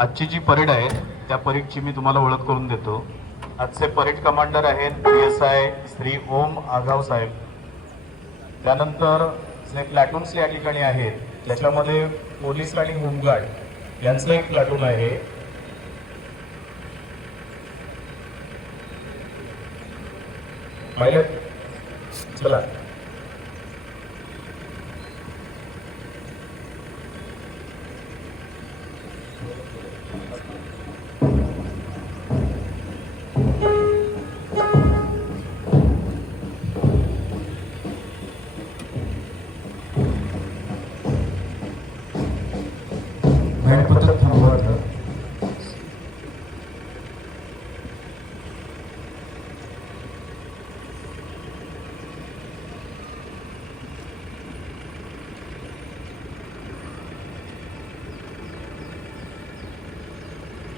आजची जी परेड आहे त्या परेडची मी तुम्हाला ओळख करून देतो. आजचे परेड कमांडर आहेत P S I Shri Om Agav साहेब. त्यानंतर जे प्लॅटून्स या ठिकाणी आहेत त्याच्यामध्ये पोलीस आणि होमगार्ड यांचं एक प्लॅटून आहे. चला.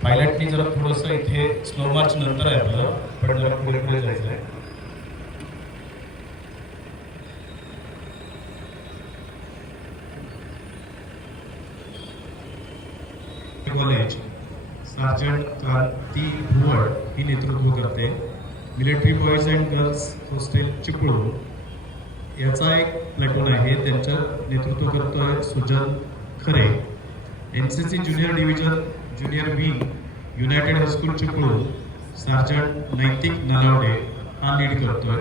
पायलटनी जरा थोडंसं इथे स्लो मार्च नंतर आहे आपलं पण जरा पुढे पुढे जायचं आहे. कॉलेज सार्जंट क्रांती भुवड ही नेतृत्व करते. Military boys and girls hostel Chiplun. याचा एक प्लॅटून आहे त्यांचं नेतृत्व करतोय Sujan Khare. N C C junior division junior wing united high school Chiplun sergeant Naitik Nalawade हा लीड करतोय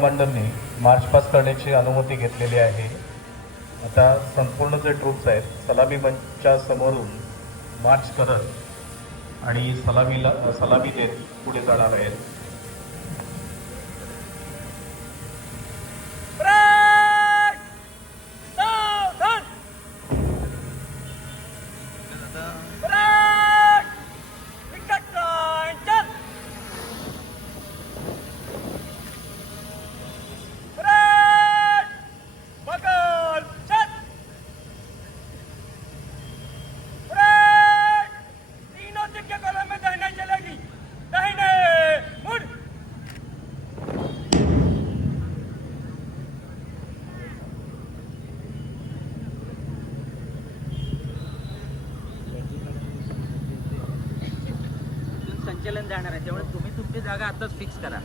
कमांडरनी मार्च पास करण्याची अनुमती घेतलेली आहे. आता संपूर्ण जे ट्रूप्स आहेत सलामी मंचच्या समोरून मार्च करत आणि सलामीला सलामी देत पुढे जाणार आहेत. ती जागा आताच फिक्स करा.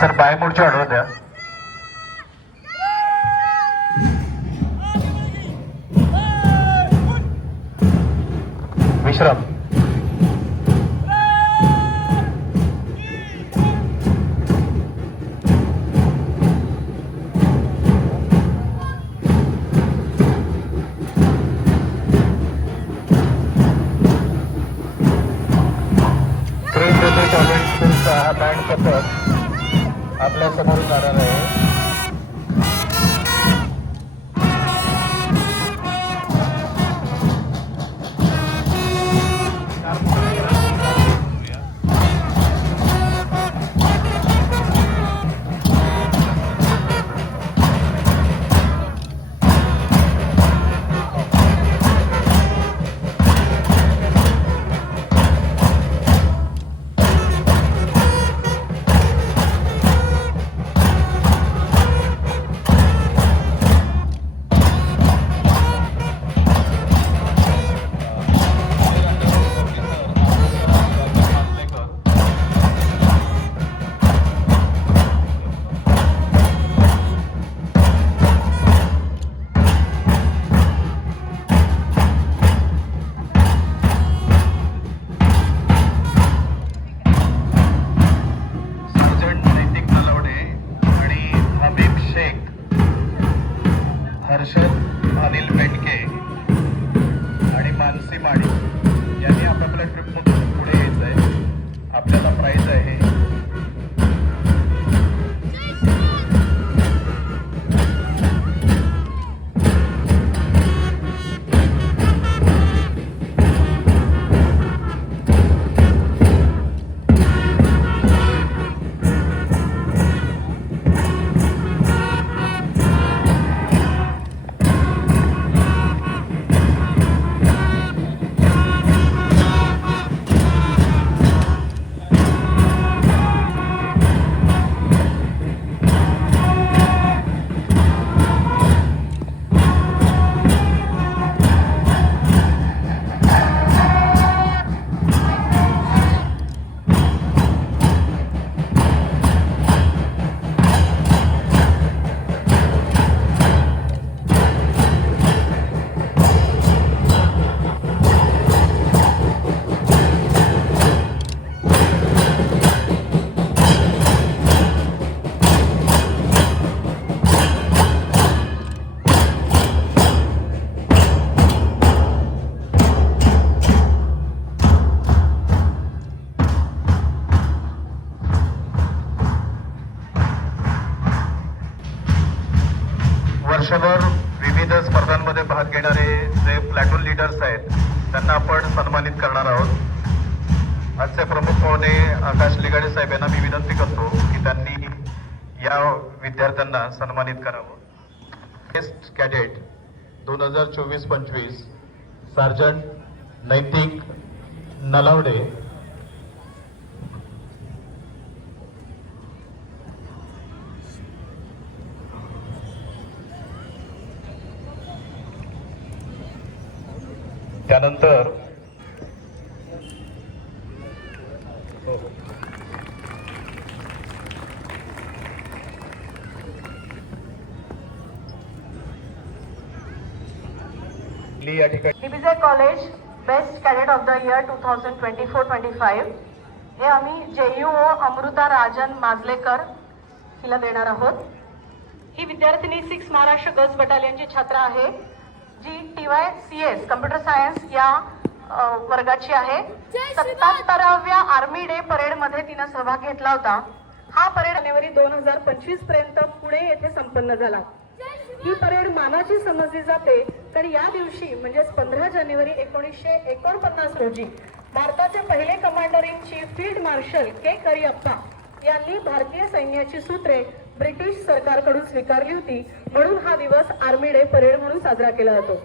सर बायमोडची ऑर्डर द्या Cadet दोन हजार चोवीस पंचवीस सार्जंट नैतिक नलावडे. त्यानंतर या ठिकाणी. D B J college best cadet of the year two thousand twenty four twenty five हे आम्ही J U O Amruta Rajan Majalekar हिला देणार आहोत. ही विद्यार्थिनी सिक्स महाराष्ट्र गर्ल्स बटालियनची छात्रा आहे जी T Y C S computer science या वर्गाची आहे. सत्तावन्नाव्या आर्मी डे परेडमध्ये तिनं सहभाग घेतला होता. हा परेड जानेवारी दोन हजार पंचवीसपर्यंत पुणे येथे संपन्न झाला. ही परेड मानाची समजली जाते. तर या दिवशी म्हणजेच पंधरा जानेवारी एकोणीसशे एकोणपन्नास रोजी भारताचे पहिले commander in chief field marshal K Cariappa यांनी भारतीय सैन्याची सूत्रे ब्रिटिश सरकारकडून स्वीकारली होती. म्हणून हा दिवस आर्मी डे परेड म्हणून साजरा केला जातो.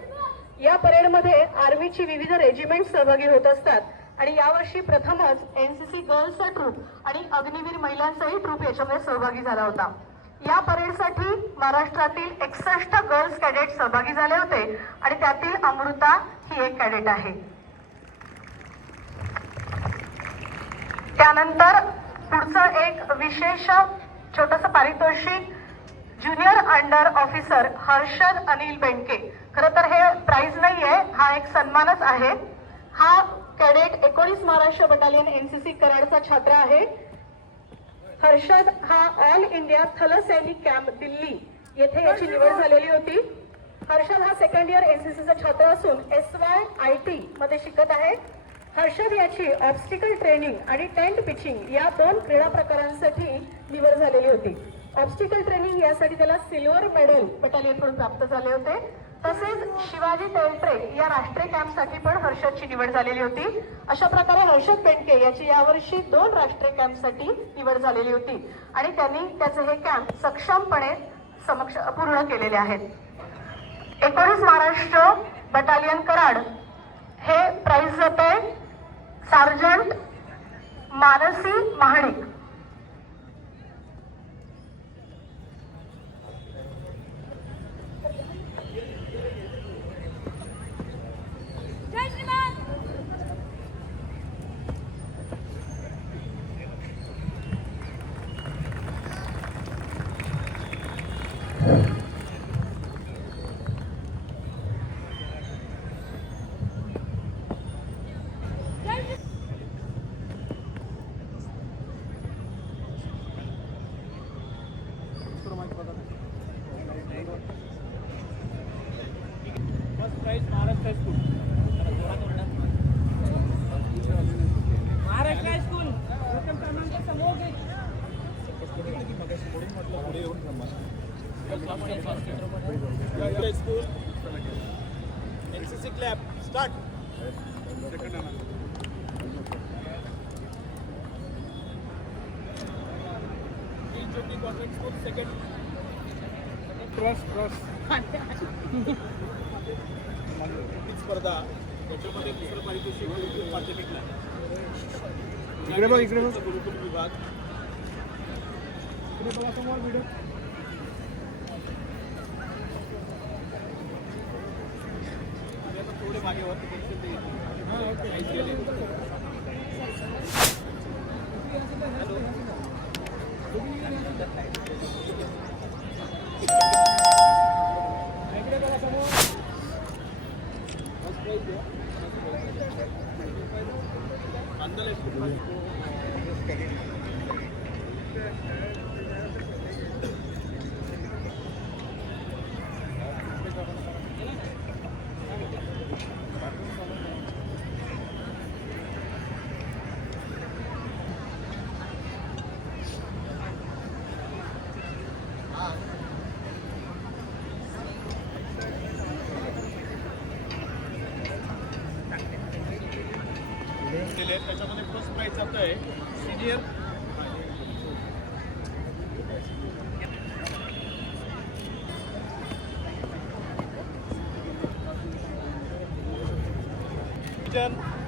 या परेडमध्ये आर्मीची विविध रेजिमेंट सहभागी होत असतात आणि यावर्षी प्रथमच एनसीसी गर्ल्सचा ट्रूप आणि अग्निवीर महिलांचाही ट्रूप याच्यामध्ये सहभागी झाला होता. या परेडसाठी महाराष्ट्रातील एकसष्ट गर्ल्स कॅडेट सहभागी झाले होते आणि त्यातील अमृता ही एक कॅडेट आहे. त्यानंतर पुढचं एक विशेष छोटस पारितोषिक junior under officer Harshad Anil Bendke. खरं तर हे प्राइज नाही आहे हा एक सन्मानच आहे. हा कॅडेट एकोणीस महाराष्ट्र बटालियन एनसीसी कराडचा छात्र आहे. हर्षद हा ऑल इंडिया थल सैनिक कॅम्प दिल्ली येथे याची निवड झालेली होती. हर्षद हा सेकंड इयर एनसीसीचा छात्र असून एस वाय आय टी मध्ये शिकत आहे. हर्षद याची ऑब्स्टिकल ट्रेनिंग आणि टेंट पिचिंग या दोन क्रीडा प्रकारांसाठी निवड झालेली होती. ऑब्स्टिकल ट्रेनिंग यासाठी त्याला सिल्वर मेडल बटालियनकडून प्राप्त झाले होते. तसेच शिवाजी टेल्ट्रे या राष्ट्रीय कॅम्पसाठी पण हर्षदची निवड झालेली होती. अशा प्रकारे हर्षद पेंडके याची यावर्षी दोन राष्ट्रीय कॅम्पसाठी निवड झालेली होती. आणि त्यांनी त्याचे हे कॅम्प सक्षमपणे समक्ष पूर्ण केलेले आहेत. एकोणीस महाराष्ट्र बटालियन कराड हे प्राइज जाते सार्जंट मानसी महाडिक इकडे बघ इकडे बघ. थोडे मागे वर दिलेले आहेत त्याच्यामध्ये फर्स्ट प्राईज जात आहे senior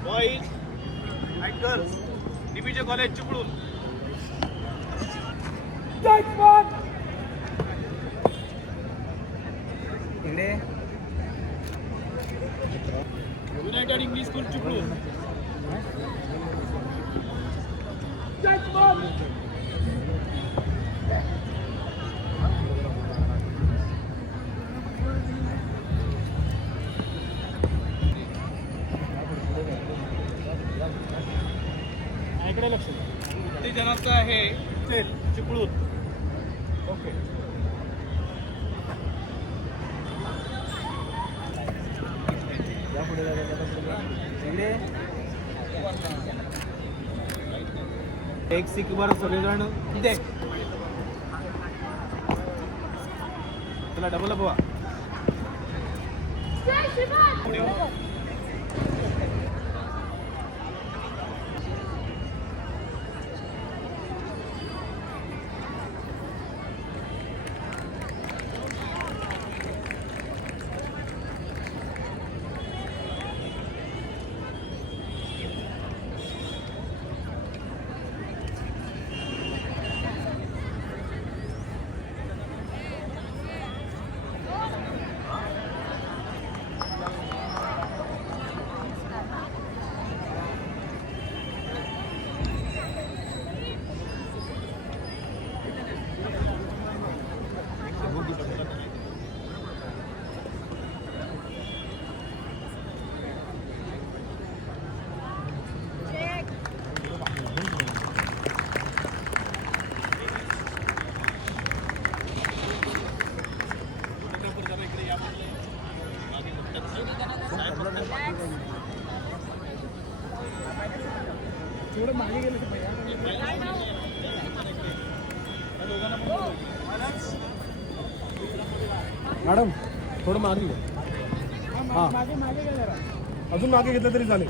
boys and girls D B J college Chiplun जय श्रीमान युनायटेड इंग्लिश स्कूल चिपळूण जय श्रीमान इकडे लक्ष द्या. ते जणांचं आहे सेल चिपळूण ओके एक सिक वर सगळेजण. दे तुला डबल बघा थोडं मागे घ्या हां. अजून मागे घेतलं तरी चालेल.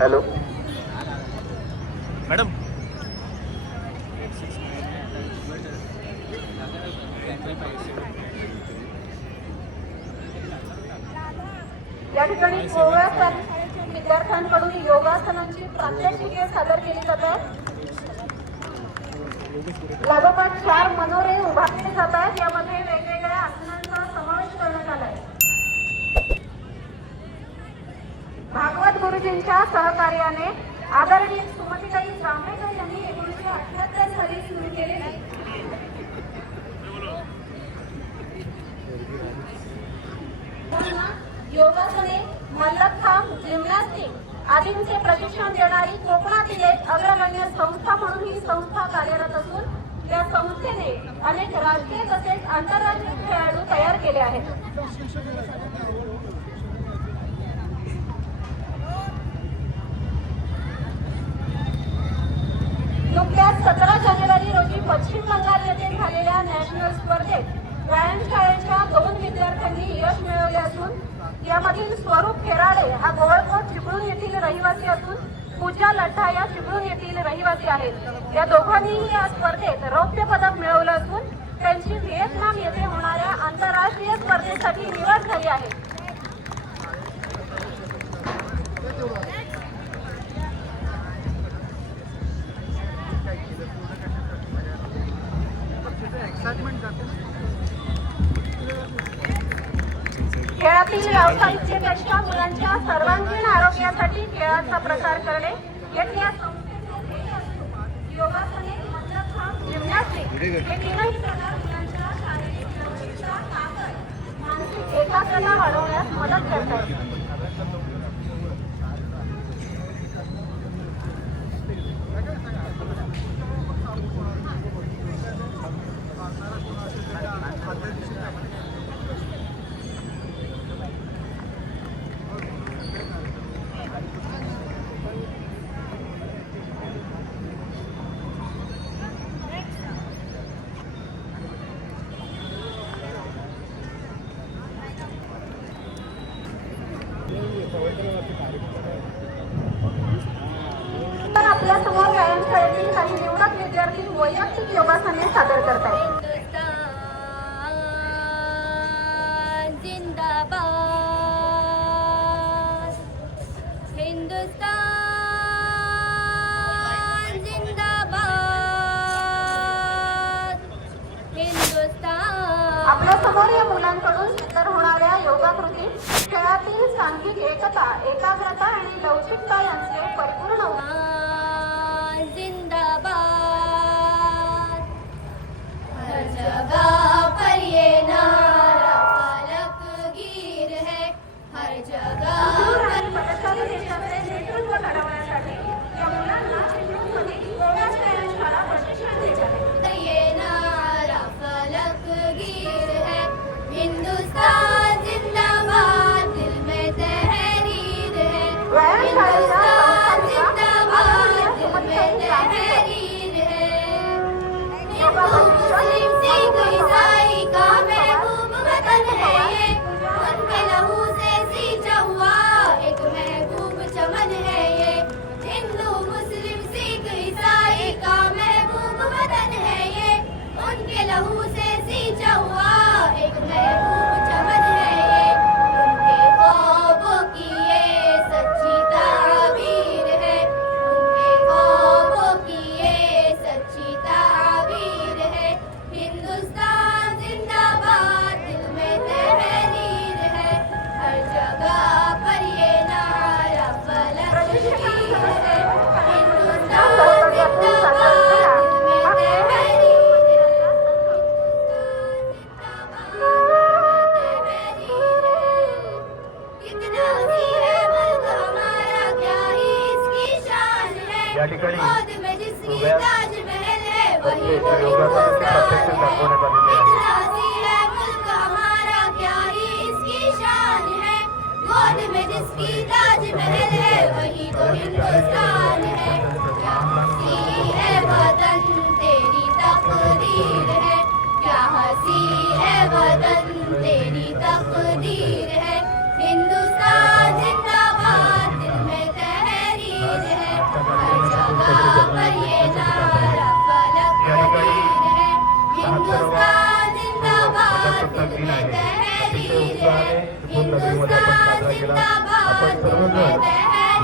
हॅलो. मॅडम. या ठिकाणी गोवा शाळेच्या विद्यार्थ्यांकडून योगासनांची प्रात्यक्षिके सादर लागोपाठ चार मनोरे उभारले जात आहेत. यामध्ये वेगवेगळ्या आसनांचा समावेश करण्यात आलाय. भागवत गुरुजींच्या सहकार्याने आदरणीय सुमतीताई जांभेकर यांनी एकोणीसशे अठ्याहत्तर साली सुरू केले योगासने मल्लखांब जिम्नॅस्टिक आदींचे प्रशिक्षण देणारी कोकणातील एक अग्रगण्य संस्था म्हणून ही संस्था कार्यरत असून या संस्थेने अनेक राष्ट्रीय तसेच आंतरराष्ट्रीय खेळाडू तयार केले आहेत. नुकत्याच सतरा जानेवारी रोजी पश्चिम बंगाल येथे झालेल्या नॅशनल स्पर्धेत व्यायामशाळेच्या दोन विद्यार्थ्यांनी यश मिळवले असून यामधील स्वरूप खेराडे हा गोवळकोट चिपळूण येथील रहिवासी असून पूजा लठ्ठा या चिपळूण येथील रहिवासी आहेत. या दोघांनीही या स्पर्धेत रौप्य पदक मिळवलं असून त्यांची व्हिएतनाम येथे होणाऱ्या आंतरराष्ट्रीय स्पर्धेसाठी निवड झाली आहे. खेळातील व्यावसायिकतेपेक्षा मुलांच्या सर्वांगीण आरोग्यासाठी खेळाचा प्रसार करणे याची या संस्थेचे योगासने जिम्नॅस्टिक हे तीनही प्रकार मुलांच्या शारीरिक लवचिकता ताकद मानसिक एकाग्रता वाढवण्यास मदत करतात. काही निवडक विद्यार्थी वैयक्तिक योगासने सादर करतात हिंदुस्तान जिंदाबाद. हिंदुस्तान जिंदाबाद. हिंदुस्तान. आपल्यासमोर या मुलांकडून सादर होणाऱ्या योगाकृती खेळातील सांघिक एकता एकाग्रता आणि लवचिकता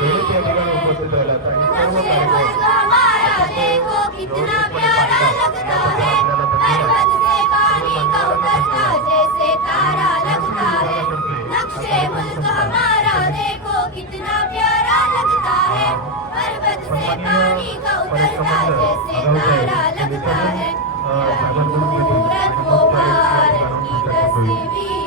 देशवासियों उपस्थित राहिला तर सर्व कार्यक्रम सूरत को भारत की तस्वीर